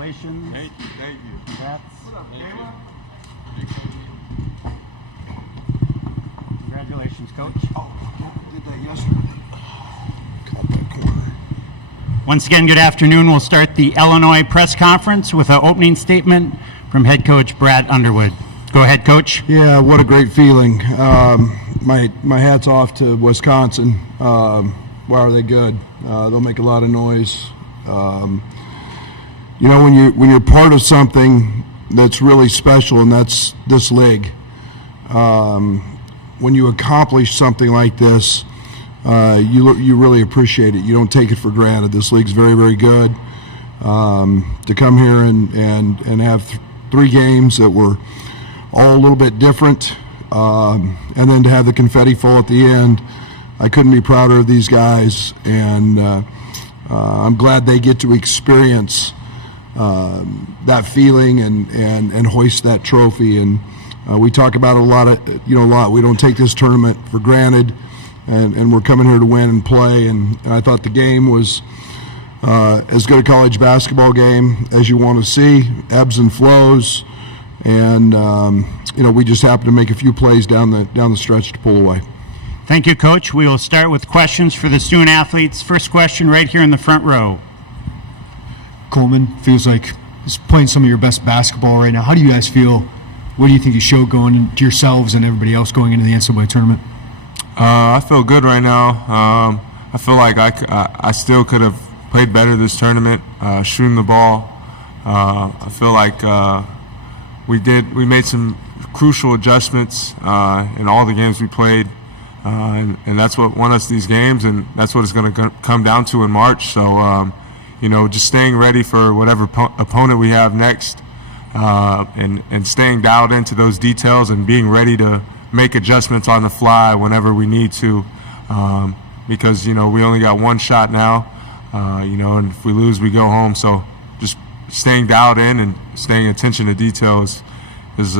Congratulations. Thank you. Congrats. What up, Congratulations, Coach. did that yesterday. Caught that corner. Once again, good afternoon. We'll start the Illinois press conference with an opening statement from head coach Brad Underwood. Go ahead, Coach. Yeah, what a great feeling. My hat's off to Wisconsin. Wow, are they good? They'll make a lot of noise. You know, when you're part of something that's really special, and that's this league, when you accomplish something like this, you really appreciate it. You don't take it for granted. This league's very, very good. To come here and have three games that were all a little bit different, and then to have the confetti fall at the end, I couldn't be prouder of these guys, and I'm glad they get to experience that feeling and hoist that trophy. And we talk about it a lot. We don't take this tournament for granted, and we're coming here to win and play. And I thought the game was as good a college basketball game as you want to see, ebbs and flows, and we just happened to make a few plays down the stretch to pull away. Thank you, Coach. We will start with questions for the student athletes. First question right here in the front row. Coleman, feels like he's playing some of your best basketball right now. How do you guys feel? What do you think you show going into yourselves and everybody else going into the NCAA tournament? I feel good right now. I feel like I still could have played better this tournament, shooting the ball. I feel like we made some crucial adjustments in all the games we played, and that's what won us these games, and that's what it's going to come down to in March. So, just staying ready for whatever opponent we have next, and staying dialed into those details and being ready to make adjustments on the fly whenever we need to, because we only got one shot now, and if we lose, we go home. So just staying dialed in and staying attention to details is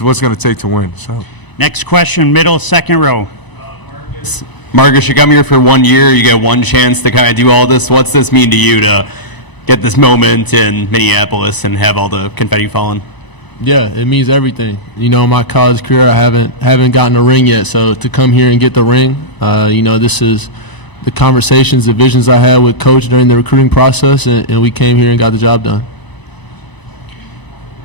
what's going to take to win. So Next question, middle, second row. Marcus, you come here for 1 year. You get one chance to kind of do all this. What's this mean to you to get this moment in Minneapolis and have all the confetti falling? Yeah, it means everything. My college career, I haven't gotten a ring yet. So to come here and get the ring, this is the conversations, the visions I had with Coach during the recruiting process, and we came here and got the job done.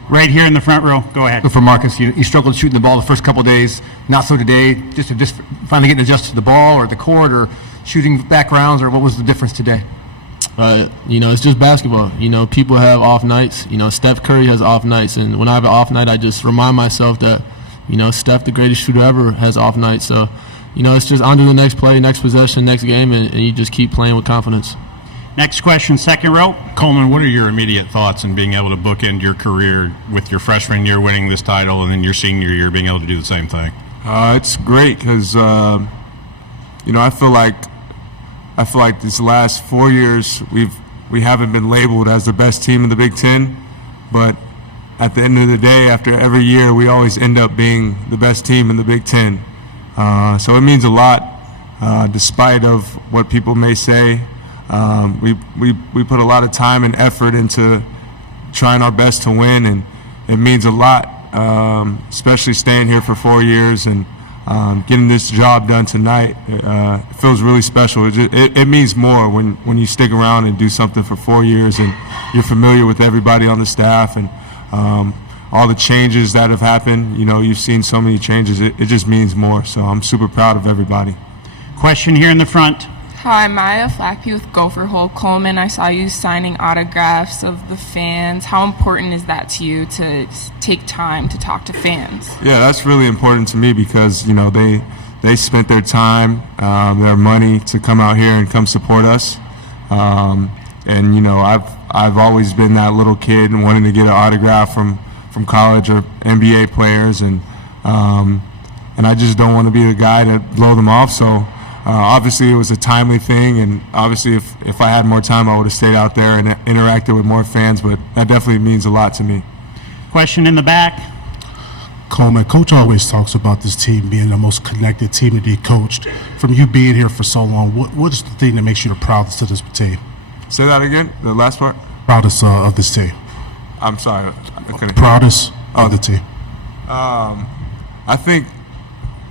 Right here in the front row. Go ahead. For Marcus, you struggled shooting the ball the first couple of days, not so today. Just finally getting adjusted to the ball or the court or shooting backgrounds, or what was the difference today? It's just basketball. People have off nights. Steph Curry has off nights, and when I have an off night, I just remind myself that, Steph, the greatest shooter ever, has off nights. So, it's just on to the next play, next possession, next game, and you just keep playing with confidence. Next question, second row. Coleman, what are your immediate thoughts on being able to bookend your career with your freshman year winning this title and then your senior year being able to do the same thing? It's great because I feel like these last 4 years we haven't been labeled as the best team in the Big Ten, but at the end of the day, after every year, we always end up being the best team in the Big Ten. So it means a lot, despite of what people may say. We put a lot of time and effort into trying our best to win, and it means a lot, especially staying here for 4 years and getting this job done tonight. It feels really special. It means more when you stick around and do something for 4 years and you're familiar with everybody on the staff and all the changes that have happened. You've seen so many changes. It just means more. So I'm super proud of everybody. Question here in the front. Hi, Maya Flackby with Gopher Hole. Coleman, I saw you signing autographs of the fans. How important is that to you to take time to talk to fans? Yeah, that's really important to me because, they spent their time, their money to come out here and come support us. And, I've always been that little kid and wanting to get an autograph from college or NBA players, and I just don't want to be the guy to blow them off. So obviously it was a timely thing, and obviously if I had more time, I would have stayed out there and interacted with more fans, but that definitely means a lot to me. Question in the back. Coleman, Coach always talks about this team being the most connected team that he coached. From you being here for so long, what is the thing that makes you the proudest of this team? Say that again, the last part? Proudest of this team. I'm sorry. I couldn't. Proudest of the team. I think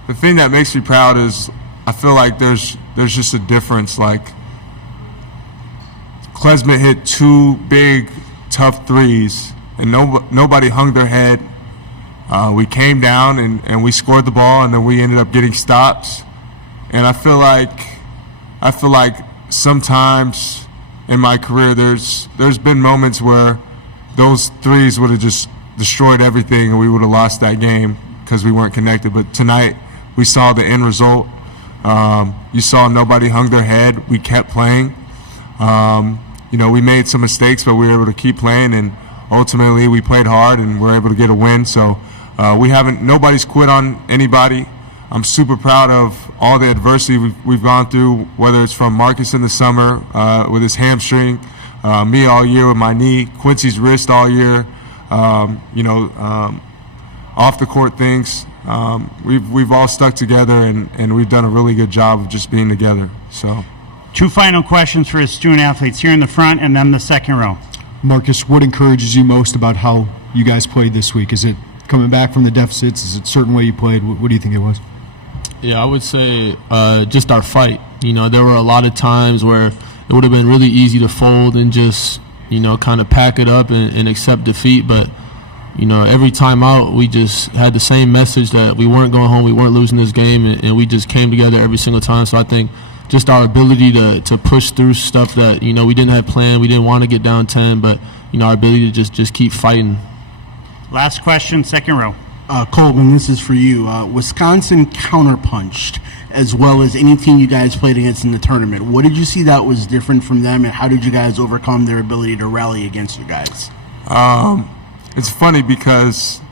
the thing that makes me proud is I feel like there's just a difference. Like Klesmit hit 2 big, tough threes, and nobody hung their head. We came down and we scored the ball, and then we ended up getting stops. And I feel like sometimes in my career there's been moments where those threes would have just destroyed everything and we would have lost that game because we weren't connected. But tonight we saw the end result. You saw nobody hung their head. We kept playing. We made some mistakes, but we were able to keep playing, and ultimately we played hard and were able to get a win. So nobody's quit on anybody. I'm super proud of all the adversity we've gone through, whether it's from Marcus in the summer with his hamstring, me all year with my knee, Quincy's wrist all year, off the court things. We've all stuck together, and we've done a really good job of just being together. So, 2 final questions for his student athletes here in the front and then the second row. Marcus, what encourages you most about how you guys played this week? Is it coming back from the deficits? Is it a certain way you played? What do you think it was? Yeah, I would say just our fight. There were a lot of times where it would have been really easy to fold and just, kind of pack it up and accept defeat. But, every time out, we just had the same message that we weren't going home, we weren't losing this game, and we just came together every single time. So I think just our ability to push through stuff that, we didn't have planned, we didn't want to get down 10, but, our ability to just keep fighting. Last question, second row. Coleman, this is for you. Wisconsin counterpunched as well as any team you guys played against in the tournament. What did you see that was different from them, and how did you guys overcome their ability to rally against you guys? It's funny because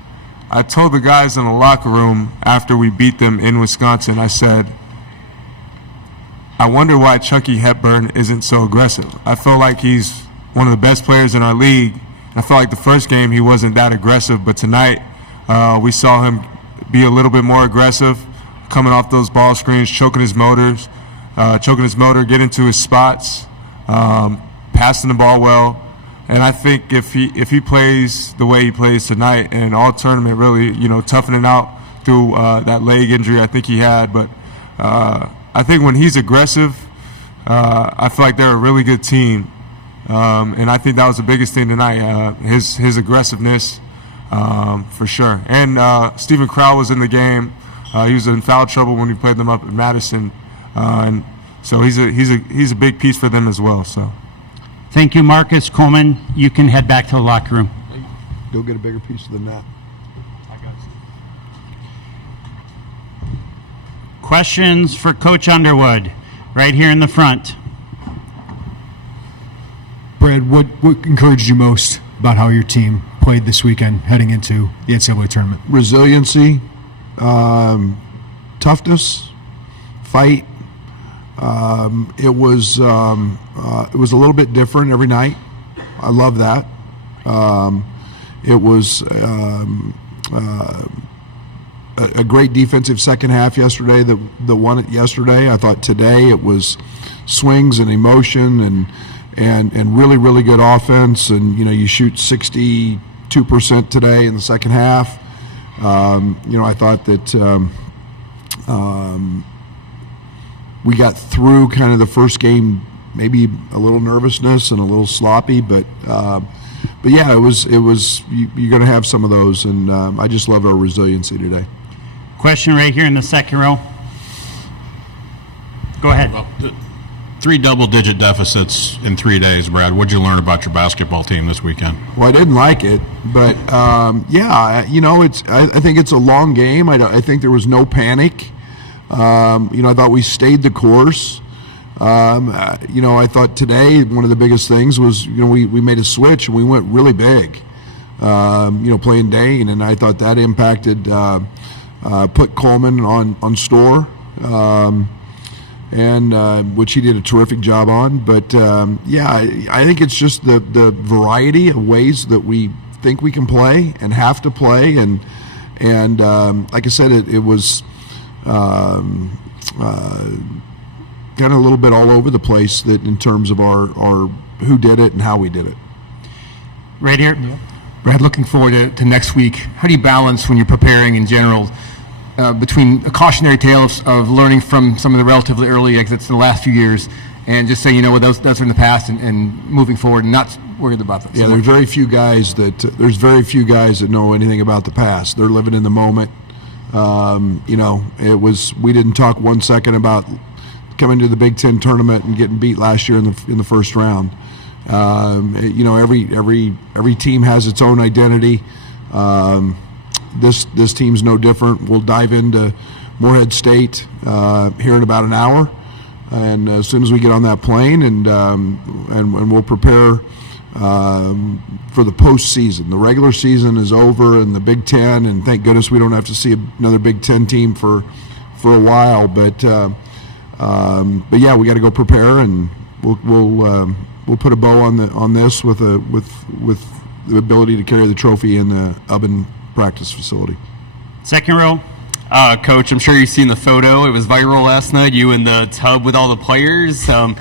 I told the guys in the locker room after we beat them in Wisconsin, I said, I wonder why Chucky Hepburn isn't so aggressive. I feel like he's one of the best players in our league. I felt like the first game he wasn't that aggressive, but tonight we saw him be a little bit more aggressive, coming off those ball screens, choking his motor, get into his spots, passing the ball well. And I think if he plays the way he plays tonight and all tournament, really, toughening out through that leg injury I think he had. But I think when he's aggressive, I feel like they're a really good team. And I think that was the biggest thing tonight, his aggressiveness, for sure. And Stephen Crowell was in the game. He was in foul trouble when we played them up at Madison, and so he's a big piece for them as well. So, Thank you, Marcus. Coleman, you can head back to the locker room. Go get a bigger piece of the net. Questions for Coach Underwood, right here in the front. Brad, what encouraged you most about how your team played this weekend heading into the NCAA tournament? Resiliency, toughness, fight. It was a little bit different every night. I love that. It was a great defensive second half yesterday. The one yesterday, I thought today it was swings and emotion and really, really good offense. And you shoot 62% today in the second half. I thought that we got through kind of the first game, maybe a little nervousness and a little sloppy, but yeah, it was. You're going to have some of those, and I just love our resiliency today. Question right here in the second row. Go ahead. Well, 3 double-digit deficits in 3 days, Brad. What'd you learn about your basketball team this weekend? Well, I didn't like it, but yeah, it's. I think it's a long game. I think there was no panic. I thought we stayed the course. I thought today one of the biggest things was we made a switch and we went really big. Playing Dane, and I thought that impacted. Put Coleman on store. And which he did a terrific job on. But yeah, I think it's just the variety of ways that we think we can play and have to play, and like I said, it was kind of a little bit all over the place that in terms of our who did it and how we did it. right here. Brad, looking forward to next week. How do you balance when you're preparing in general between a cautionary tale of learning from some of the relatively early exits in the last few years and just saying, those are in the past and moving forward and not worried about that? Yeah, there's very few guys that know anything about the past. They're living in the moment. We didn't talk 1 second about coming to the Big Ten tournament and getting beat last year in the first round. Every team has its own identity. This team's no different. We'll dive into Morehead State here in about an hour, and as soon as we get on that plane, and we'll prepare for the postseason. The regular season is over in the Big Ten, and thank goodness we don't have to see another Big Ten team for a while. But yeah, we got to go prepare, and we'll put a bow on this with the ability to carry the trophy in the Ubben practice facility. Second row. Coach, I'm sure you've seen the photo. It was viral last night, you in the tub with all the players. Can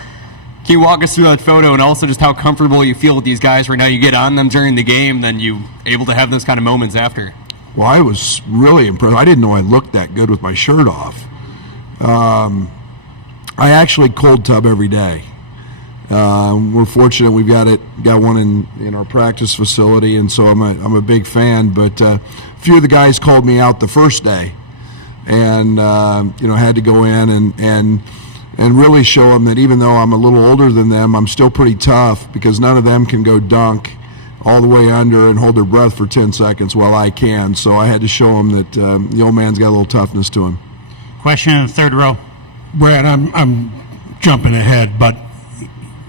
you walk us through that photo and also just how comfortable you feel with these guys right now? You get on them during the game, then you able to have those kind of moments after. Well, I was really impressed. I didn't know I looked that good with my shirt off. I actually cold tub every day. We're fortunate we've got one in our practice facility, and so I'm a big fan. But a few of the guys called me out the first day, and had to go in and really show them that even though I'm a little older than them, I'm still pretty tough, because none of them can go dunk all the way under and hold their breath for 10 seconds while I can. So I had to show them that the old man's got a little toughness to him. Question in the third row. Brad, I'm jumping ahead, but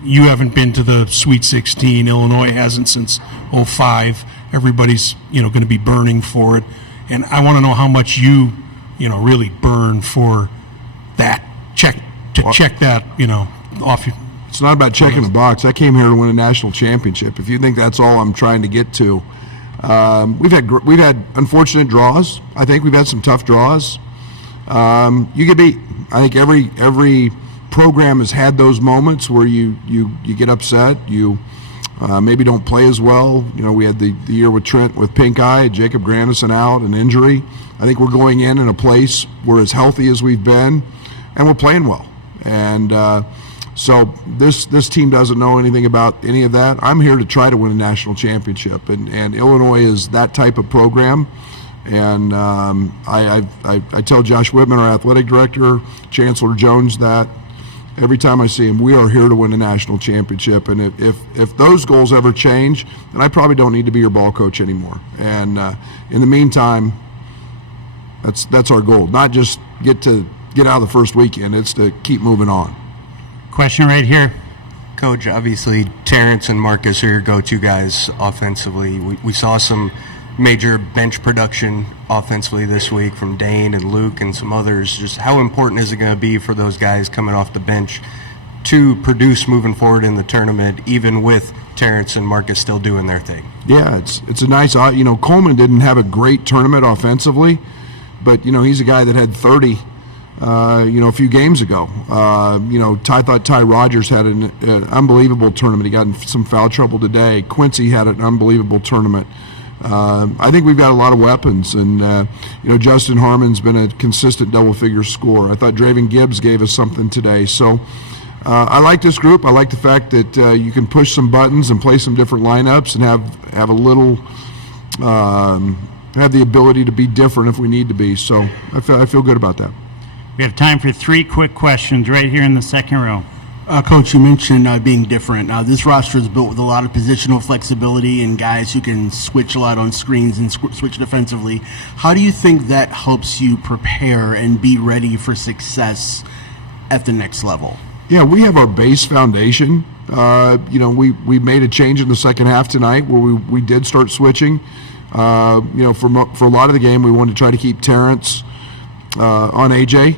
you haven't been to the Sweet 16. Illinois hasn't since '05. Everybody's going to be burning for it, and I want to know how much you really burn for that. Check that off your. It's not about checking the box. I came here to win a national championship. If you think that's all I'm trying to get to, we've had unfortunate draws. I think we've had some tough draws. You get beat. I think every program has had those moments where you get upset. You maybe don't play as well. We had the year with Trent with pink eye, Jacob Grandison out, an injury. I think we're going in a place we're as healthy as we've been, and we're playing well. And so this team doesn't know anything about any of that. I'm here to try to win a national championship, and Illinois is that type of program. And I tell Josh Whitman, our athletic director, Chancellor Jones, that every time I see him, we are here to win a national championship. And if those goals ever change, then I probably don't need to be your ball coach anymore. And in the meantime, that's our goal. Not just get out of the first weekend. It's to keep moving on. Question right here. Coach, obviously Terrence and Marcus are your go-to guys offensively. We saw some major bench production offensively this week from Dane and Luke and some others. Just how important is it going to be for those guys coming off the bench to produce moving forward in the tournament, even with Terrence and Marcus still doing their thing? Yeah, it's a nice, Coleman didn't have a great tournament offensively, but he's a guy that had 30 a few games ago. I thought Ty Rogers had an unbelievable tournament. He got in some foul trouble today. Quincy had an unbelievable tournament. I think we've got a lot of weapons, and Justin Harmon's been a consistent double-figure scorer. I thought Draven Gibbs gave us something today. So I like this group. I like the fact that you can push some buttons and play some different lineups and have a little have the ability to be different if we need to be. So I feel good about that. We have time for 3 quick questions right here in the second row. Coach, you mentioned being different. This roster is built with a lot of positional flexibility and guys who can switch a lot on screens and switch defensively. How do you think that helps you prepare and be ready for success at the next level? Yeah, we have our base foundation. We made a change in the second half tonight where we did start switching. For a lot of the game, we wanted to try to keep Terrence on AJ.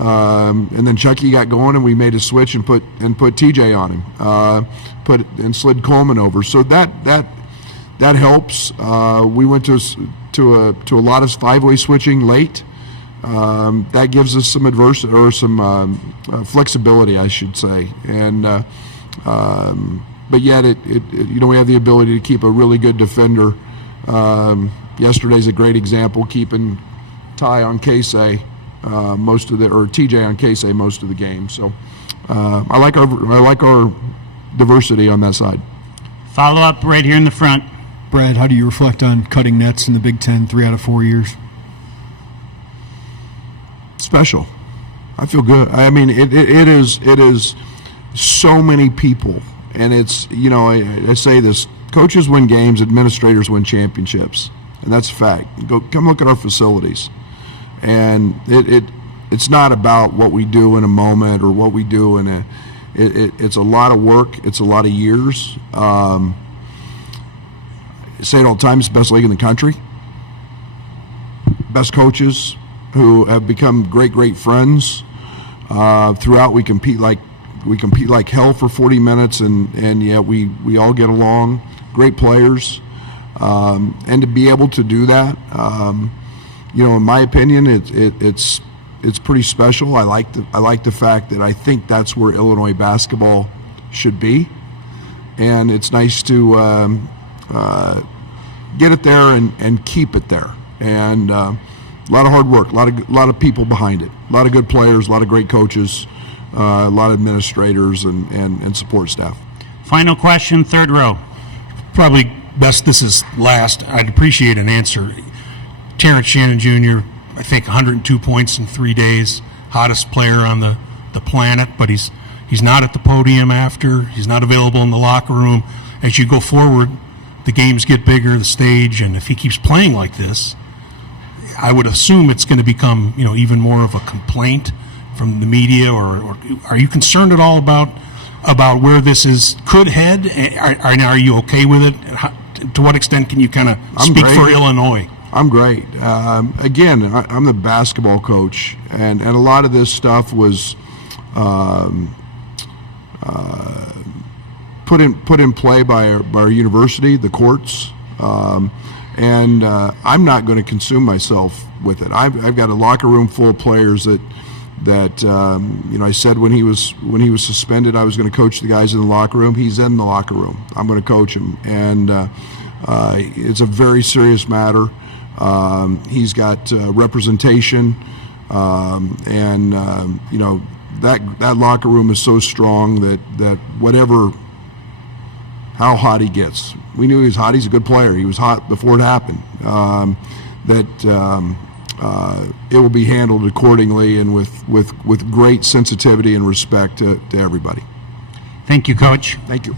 And then Chucky got going, and we made a switch and put TJ on him, and slid Coleman over. So that helps. We went to a lot of 5-way switching late. That gives us some flexibility, I should say. And but yet we have the ability to keep a really good defender. Yesterday's a great example, keeping Ty on Casey TJ on Casey most of the game. So I like our diversity on that side. Follow up right here in the front. Brad, how do you reflect on cutting nets in the Big Ten 3 out of 4 years? Special. I feel good. I mean, it is so many people, and it's, I say this, coaches win games, administrators win championships, and that's a fact. Come look at our facilities, and it's not about what we do in a moment or what we do in it's a lot of work, it's a lot of years. I say it all the time, it's the best league in the country. Best coaches who have become great friends. Throughout, we compete like hell for 40 minutes, and yet we all get along. Great players, and to be able to do that, in my opinion, it's pretty special. I like the fact that I think that's where Illinois basketball should be, and it's nice to get it there and keep it there. And a lot of hard work, a lot of people behind it, a lot of good players, a lot of great coaches, a lot of administrators and support staff. Final question, third row. Probably best this is last. I'd appreciate an answer. Terrence Shannon Jr., I think 102 points in 3 days, hottest player on the planet, but he's not at the podium after. He's not available in the locker room. As you go forward, the games get bigger, the stage, and if he keeps playing like this, I would assume it's going to become, even more of a complaint from the media. Or are you concerned at all about where this could head? Are you okay with it? To what extent can you kind of speak for Illinois? I'm great. Again, I'm the basketball coach, and a lot of this stuff was put in play by our university, the courts. And I'm not going to consume myself with it. I've got a locker room full of players that I said when he was suspended, I was going to coach the guys in the locker room. He's in the locker room. I'm going to coach him, and it's a very serious matter. He's got representation, and that locker room is so strong that whatever. How hot he gets. We knew he was hot. He's a good player. He was hot before it happened. It will be handled accordingly and with great sensitivity and respect to everybody. Thank you, Coach. Thank you.